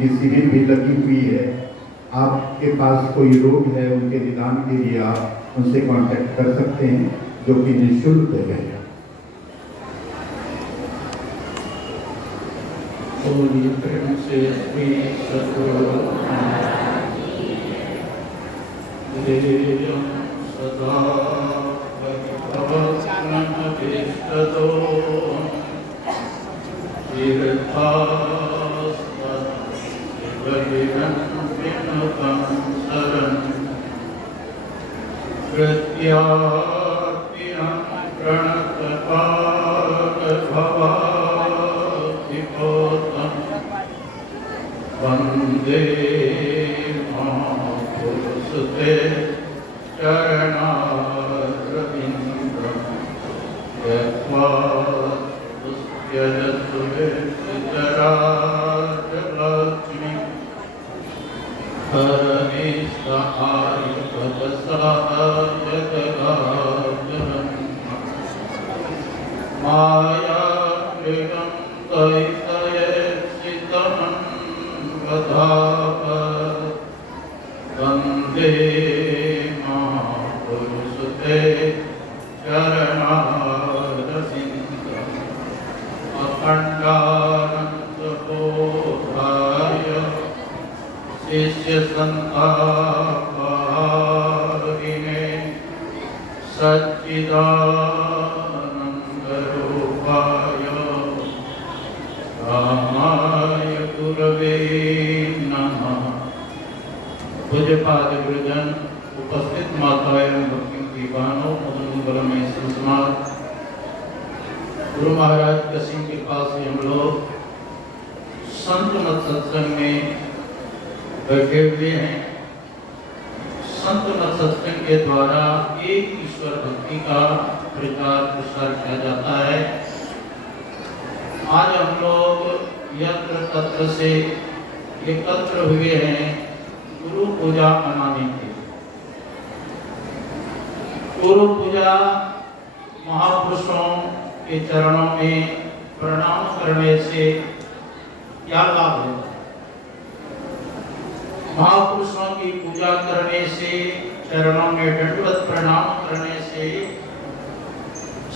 उनकी शिविर भी लगी हुई है। आपके पास कोई रोग है, उनके निदान के लिए आप उनसे कांटेक्ट कर सकते हैं, जो कि निःशुल्क है। प्रेम से सदा वंदे महापुरुषते चरणारविंदं यत्वा पुष्यजसुविचराजलक्ष्मी हरणेशाय भवसायतगाधरम् माया मृगं तैतयेक्षितमं वंदे महापुरुषते चरणारविंदम् अखंडानंदबोधाय शिष्यसंतापहारिणे सच्चिदानंदरूपाय रामाय गुरवे नमः। पूज्यपाद गुरुजन, उपस्थित माताएं एवं भक्तियों की बहनों, मधुर में संस्मार गुरु महाराज कसीम के पास से हम लोग संत मत सत्संग में बैठे हुए हैं। संत मत सत्संग के द्वारा एक ईश्वर भक्ति का प्रचार प्रसार किया जाता है। आज हम लोग यत्र तत्र से एकत्र हुए हैं गुरु पूजा मनाने के। गुरु पूजा महापुरुषों के चरणों में प्रणाम करने से क्या लाभ है? महापुरुषों की पूजा करने से, चरणों में दंडवत प्रणाम करने से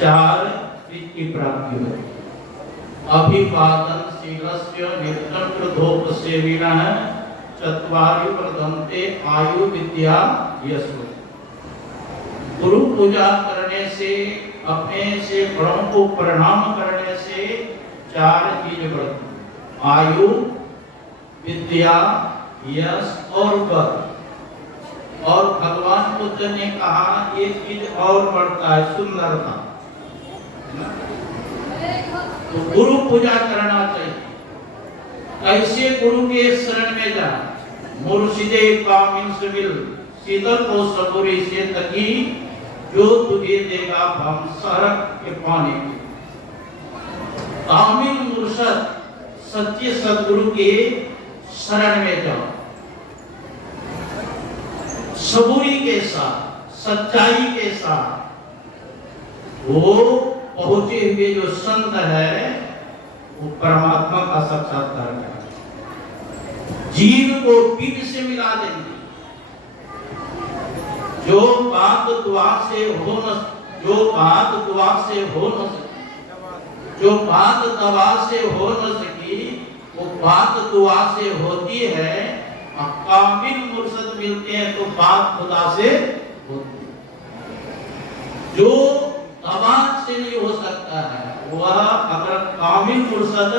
4 चीज की प्राप्ति होती है। अभिवादन शीलस्य नित्यं कृतोपसेविनः चत्वारि वर्धन्ते आयु विद्या यशो। गुरु पूजा करने से, अपने से बड़ों को प्रणाम करने से 4 चीज बढ़ती: आयु, विद्या, यश और बल। और भगवान बुद्ध ने कहा एक चीज और बढ़ता है, सुंदरता। तो गुरु पूजा करना चाहिए। कैसे गुरु के शरण में जा? मुर्शिदे कामिन सबिल शीतल को सबूरी से तकी, जो तुझे देगा भम सरक के पानी। कामिन मुर्शद सच्चे सदगुरु के शरण में जाओ, सबूरी के साथ, सच्चाई के साथ। वो पहुंचे हुए जो संत है वो परमात्मा का साक्षात्कार करेंगे, जीव को बीज से मिला देंगे। जो बात दुआ से हो न, जो बात दुआ से हो न सकी, जो बात दवा से हो न सकी, वो बात दुआ से होती है। कामिल मुर्शद मिलते हैं तो बात खुदा से होती है। जो दवा से नहीं हो सकता है, वह अगर कामिल मुर्शद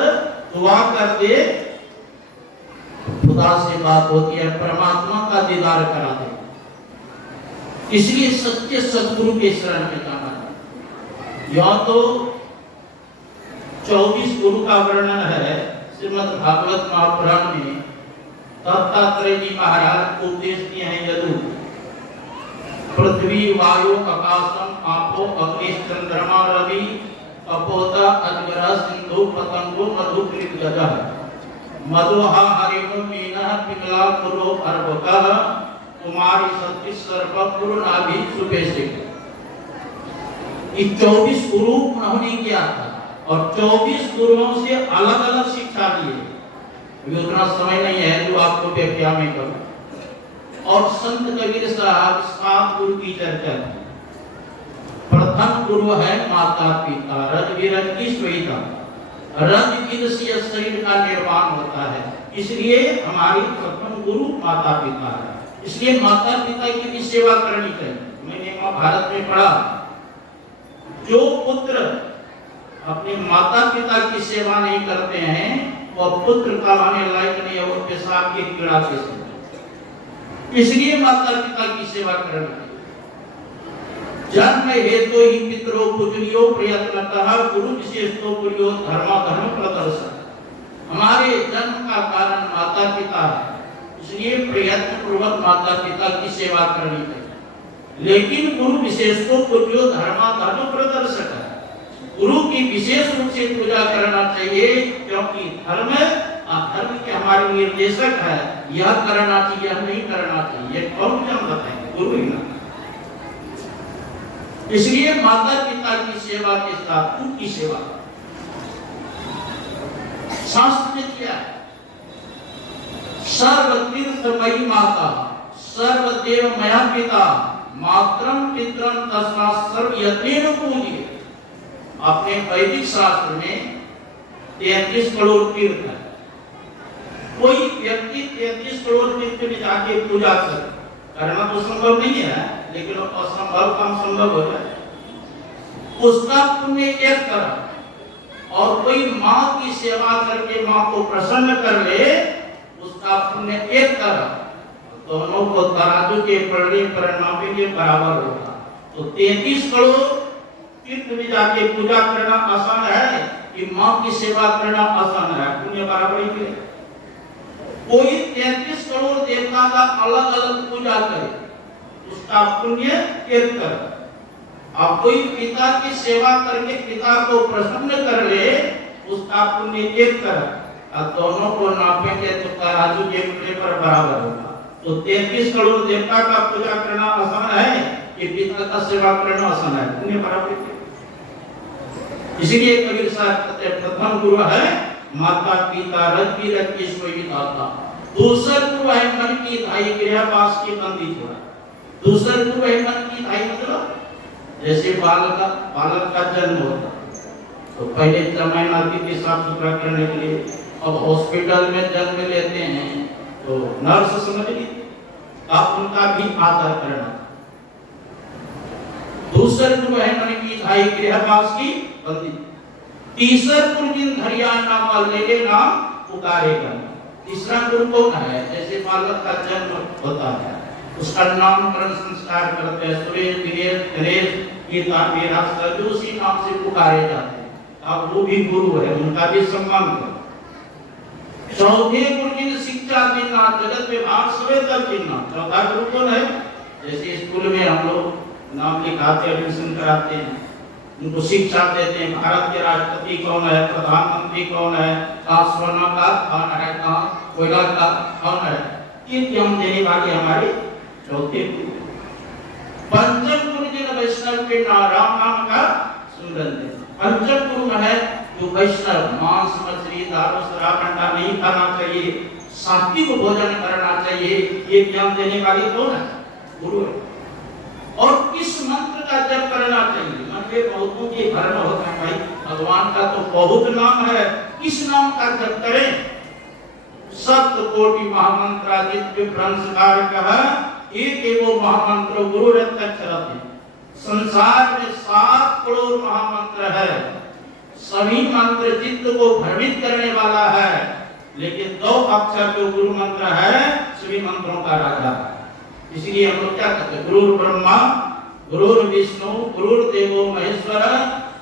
दुआ कर दे, खुदा से बात होती है, परमात्मा का दीदार करा दे। इसलिए सच्चे सदगुरु के शरण में जाना है। यह तो 24 गुरु का वर्णन है श्रीमद् भागवत महापुराण में। दत्तात्रेय जी महाराज उपदेश दिए हैं यदु पृथ्वी वायु आकाशम आपो अग्नि चंद्रमा रवि अपोता अजगर सिंधु पतंगो मधु कृत गजः मधुहा हरिणो मीनः पिंगला कुरो अर्भकः कुमारी सती सर्प गुरु नाभि सुपेशिक। ये 24 गुरु उन्होंने किया था और 24 गुरुओं से अलग अलग शिक्षा लिए। अभी उतना समय नहीं है जो आपको व्याख्या में करूं। और संत कबीर साहब 7 गुरु की चर्चा की। प्रथम गुरु है माता पिता, रज विरज की स्वेता, रज विद से शरीर का निर्माण होता है, इसलिए हमारी प्रथम गुरु माता पिता है। इसलिए माता पिता की भी सेवा करनी चाहिए। मैंने महाभारत में पढ़ा, जो पुत्र अपने माता पिता की सेवा नहीं करते हैं वह पुत्र कहलाने लायक नहीं है, वो पेशाब के कीड़ा के समान। इसलिए माता पिता की सेवा करनी चाहिए। जन्म हेतु ही पितरो पूजनियो प्रयत्नतः गुरु विशेषतो पुरियो धर्म धर्म प्रदर्शन। हमारे जन्म का कारण माता पिता है, इसलिए प्रयत्न पूर्वक माता पिता की सेवा करनी चाहिए। लेकिन गुरु विशेषतो पुरियो धर्म धर्म प्रदर्शक है, गुरु की विशेष रूप से पूजा करना चाहिए, क्योंकि धर्म धर्म के हमारे निर्देशक है। यह करना चाहिए, यह नहीं करना चाहिए, कौन हम बताएंगे? गुरु ही ना। इसलिए माता पिता की सेवा के साथ उनकी सेवा शास्त्र ने किया है। सर्वतीर्थमयी माता सर्वदेव मया पिता मातरम पितरम तस्मा सर्व यत्नेन पूज्य। अपने वैदिक शास्त्र में 33 करोड़ तीर्थ है। कोई व्यक्ति 33 करोड़ तीर्थ में जाके पूजा करना तो संभव नहीं है, लेकिन असंभव काम संभव हो जाए। उसका पुण्य एक तरफ, और कोई माँ की सेवा करके माँ को प्रसन्न कर ले, उसका पुण्य एक तरफ। दोनों को तराजू के पलड़े पर नापेंगे बराबर होगा। तो 33 करोड़ तीर्थ में जाके पूजा करना आसान है कि माँ की सेवा करना आसान है? पुण्य बराबर ही है। कोई 33 करोड़ देवता का अलग अलग पूजा करे, उसका पुण्य एक तरफ। अब कोई पिता की सेवा करके पिता को प्रसन्न कर ले, उसका पुण्य एक तरफ। अब दोनों को नापेंगे तो तराजू के पलड़े पर बराबर होगा। तो 33 करोड़ देवता का पूजा करना आसान है कि पिता का सेवा करना आसान है? पुण्य बराबर है। इसलिए कबीर साहब कहते हैं प्रथम गुरु है माता पिता, रज विरज की दाता। दूसरा गुरु है मन की धाई, गृहवास की बंदी छोड़ा। दूसरा गुरु है मन की धाई, मतलब जैसे बालक का जन्म होता तो पहले जमाना आती थी साफ सुथरा करने के लिए। अब हॉस्पिटल में जन्म लेते हैं तो नर्स समझ ली, अब उनका भी आदर करना। दूसरा गुरु है मन की धाई, गृहवास की बंदी। तीसरा गुरु जिन धरिया नाम ले नाम पुकारेगा। तीसरा गुरु कौन है? जैसे बालक का जन्म होता है, उसका नामकरण संस्कार करते हैं, सुरेश दिनेश गणेश गीता मेरा सभी उसी नाम से पुकारे जाते हैं। अब वो भी गुरु है, उनका भी सम्मान करो। चौथे गुरु जिन शिक्षा देना जगत में भाग सवे तक देना। चौथा गुरु कौन है? जैसे स्कूल में हम लोग नाम लिखाते हैं, एडमिशन कराते हैं, उनको शिक्षा देते हैं। भारत के राष्ट्रपति कौन है, प्रधानमंत्री कौन है, कहाँ सोना का खान है, कहाँ कोयला का खान है, ये ज्ञान देने वाले हमारे चौथे गुरु। पंचम गुरु जिन वैष्णव के राम नाम का सुमिरन दे। पंचम गुरु है जो वैष्णव, मांस मछली दारू शराब अंडा नहीं खाना चाहिए, सात्विक भोजन करना चाहिए, ये ज्ञान देने वाले कौन है? गुरु है। और किस मंत्र का जप करना चाहिए? मंत्र बहुतों के भ्रम होता है भाई, भगवान का तो बहुत नाम है, किस नाम का जप करें? सप्त कोटि महामंत्राजित विभ्रंशकार कहा, एक एवं महामंत्र गुरु रत्नक्षरति। संसार में 7 करोड़ महामंत्र है, सभी मंत्र चित्त को भ्रमित करने वाला है, लेकिन 2 अक्षर जो गुरु मंत्र है सभी मंत्रों का राजा है। इसलिए हम लोग क्या कहते हैं? गुरु ब्रह्मा गुरु विष्णु गुरु देवो महेश्वर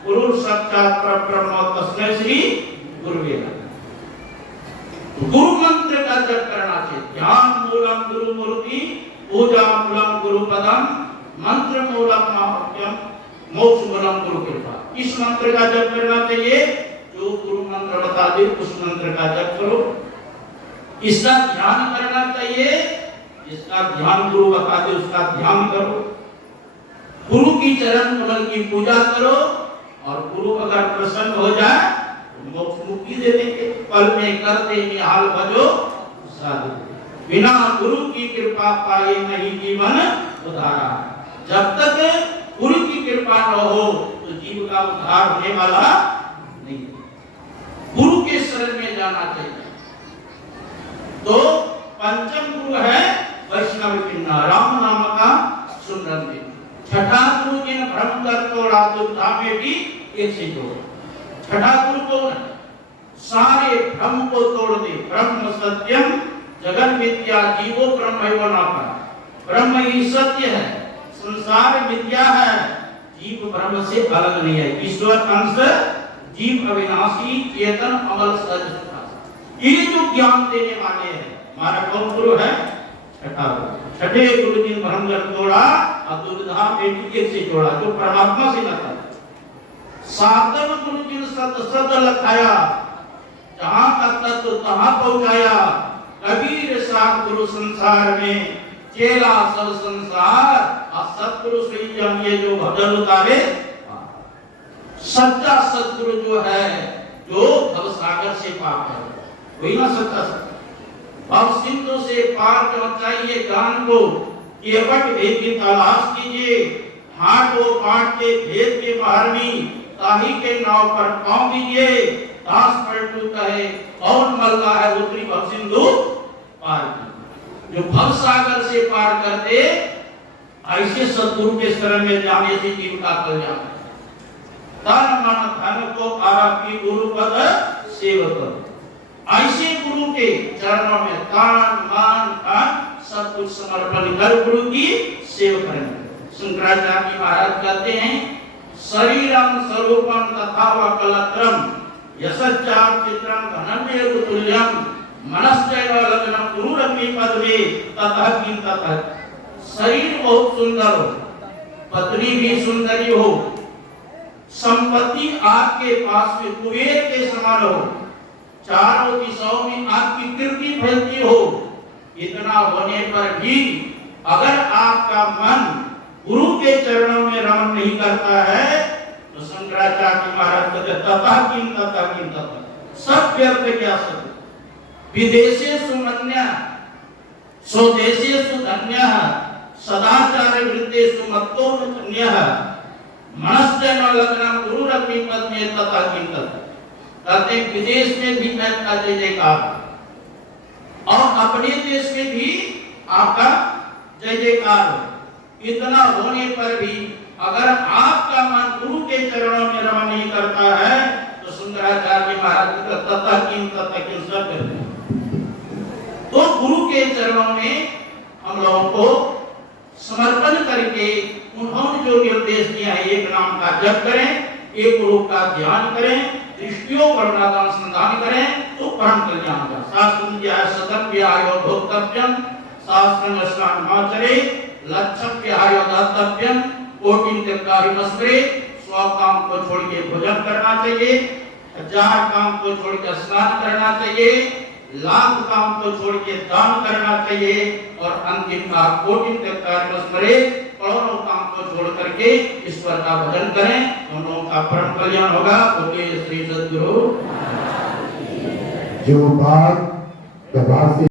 गुरु साक्षात परब्रह्म तस्मै श्री गुरुवे नमः। गुरु मंत्र का जप करना चाहिए। ध्यान मूलम गुरु मूर्ति, पूजा मूलम गुरु पदम, मंत्र मूलम महात्म्यम, मोक्ष मूलम गुरु कृपा। इस मंत्र का जप करना चाहिए, जो गुरु मंत्र बता दे उस मंत्र का जप करो। इसका ध्यान करना चाहिए, जिसका ध्यान गुरु बता दे उसका ध्यान करो। गुरु की चरण कमल की पूजा करो, और गुरु अगर प्रसन्न हो जाए तो मोक्ष मुक्ति दे देंगे। पल में करते निहाल भजो साधु, बिना गुरु की कृपा पाए नहीं जीवन उधारा। जब तक गुरु की कृपा न हो तो जीव का उद्धार होने वाला नहीं। गुरु के शरण में जाना चाहिए। तो पंचम गुरु है वैष्णव किन्ना, राम नाम का सुमरन दे। छठा गुरु जिन भ्रम कर तोड़ा, दुर्धा में भी एक से जोड़। छठा गुरु कौन है? सारे भ्रम को तोड़ दे। ब्रह्म सत्यम जगन मिथ्या जीवो ब्रह्मैव नापा। ब्रह्म ही सत्य है, संसार मिथ्या है, जीव ब्रह्म से अलग नहीं है। ईश्वर अंश, जीव अविनाशी, चेतन अमल सच। ये जो ज्ञान देने वाले हैं हमारा कौन गुरु है? छठा गुरु। छठे गुरु जिन भ्रम कर तोड़ा और दुर्धा में एक से जोड़ा, जो परमात्मा से लगा। सातम गुरु जिन सत सत लखाया, जहां का तत्व तहां पहुंचाया। कबीर सात गुरु संसार में, चेला सब संसार। और सतगुरु से जानिए जो भजन उतारे। सच्चा सतगुरु जो है, जो भव सागर से पार है, वही ना सच्चा सतगुरु। भव सिंधु से पार पहुंचाइए ज्ञान को, केवट भेद की तलाश कीजिए। हाट वो पाट के भेद के बाहरमी, ताही के नाव पर पांव दीजिए। दास पलटू कहे कौन मल्ला है, उतरी भव सिंधु पार की। जो भव सागर से पार कर दे, ऐसे सतगुरु के शरण में जाने से जीव का कल्याण। तन मन धन को आरापी गुरु पद सेवक। ऐसे गुरु के चरणों में तन मन धन सब कुछ समर्पण कर गुरु की सेवा करें। शंकराचार्य महाराज कहते हैं, शरीरम स्वरूपम तथा व कलत्रम यशच्चार चित्रम धनमेव तुल्यम मनश्चैव लग्नं गुरुरपि पद्मे ततः किं ततः। शरीर बहुत सुंदर हो, पत्नी भी सुंदरी हो, संपत्ति आपके पास में कुबेर के समान हो, चारों दिशाओं में आपकी कीर्ति फैलती हो। इतना होने पर भी अगर आपका मन गुरु के चरणों में रमण नहीं करता है, तो शंकराचार्य महाराज कहते ततः किं ततः किं ततः, सब व्यर्थ क्या सब। विदेशेषु मन्यः स्वदेशेषु धन्यः सदाचार वृत्तेषु मत्तो अन्यः मनश्चैव लग्नं गुरुरपि पद्मे ततः किं ततः। कहते विदेश में भी आपका जय जयकार और अपने देश में भी आपका जय जयकार हो। इतना होने पर भी अगर आपका मन गुरु के चरणों में रमण नहीं करता है, तो शंकराचार्य महाराज ततः किं सब करते हैं। तो गुरु के चरणों में हम लोगों को समर्पण करके उन्होंने जो निर्देश दिया है, एक नाम का जप करें, एक रूप का ध्यान करें, दृष्टियों पर अनुसंधान करें, तो परम कल्याण होगा। शास्त्र दिया है सतम विहायो भोक्तव्यम, शास्त्रम स्नानमाचरे, लक्ष्यम विहायो दातव्यम, कोटिन त्यक्तारिमस्मरे। 100 काम को छोड़ के भोजन करना चाहिए, 1000 काम को छोड़ के स्नान करना चाहिए, 1,00,000 काम को छोड़ के दान करना चाहिए, और अंतिम का कोटिन त्यक्तारिमस्मरे, करोड़ों काम को छोड़ करके ईश्वर का भजन करें, दोनों का परम कल्याण होगा। बोले श्री सद्गुरु। जो बात दबा से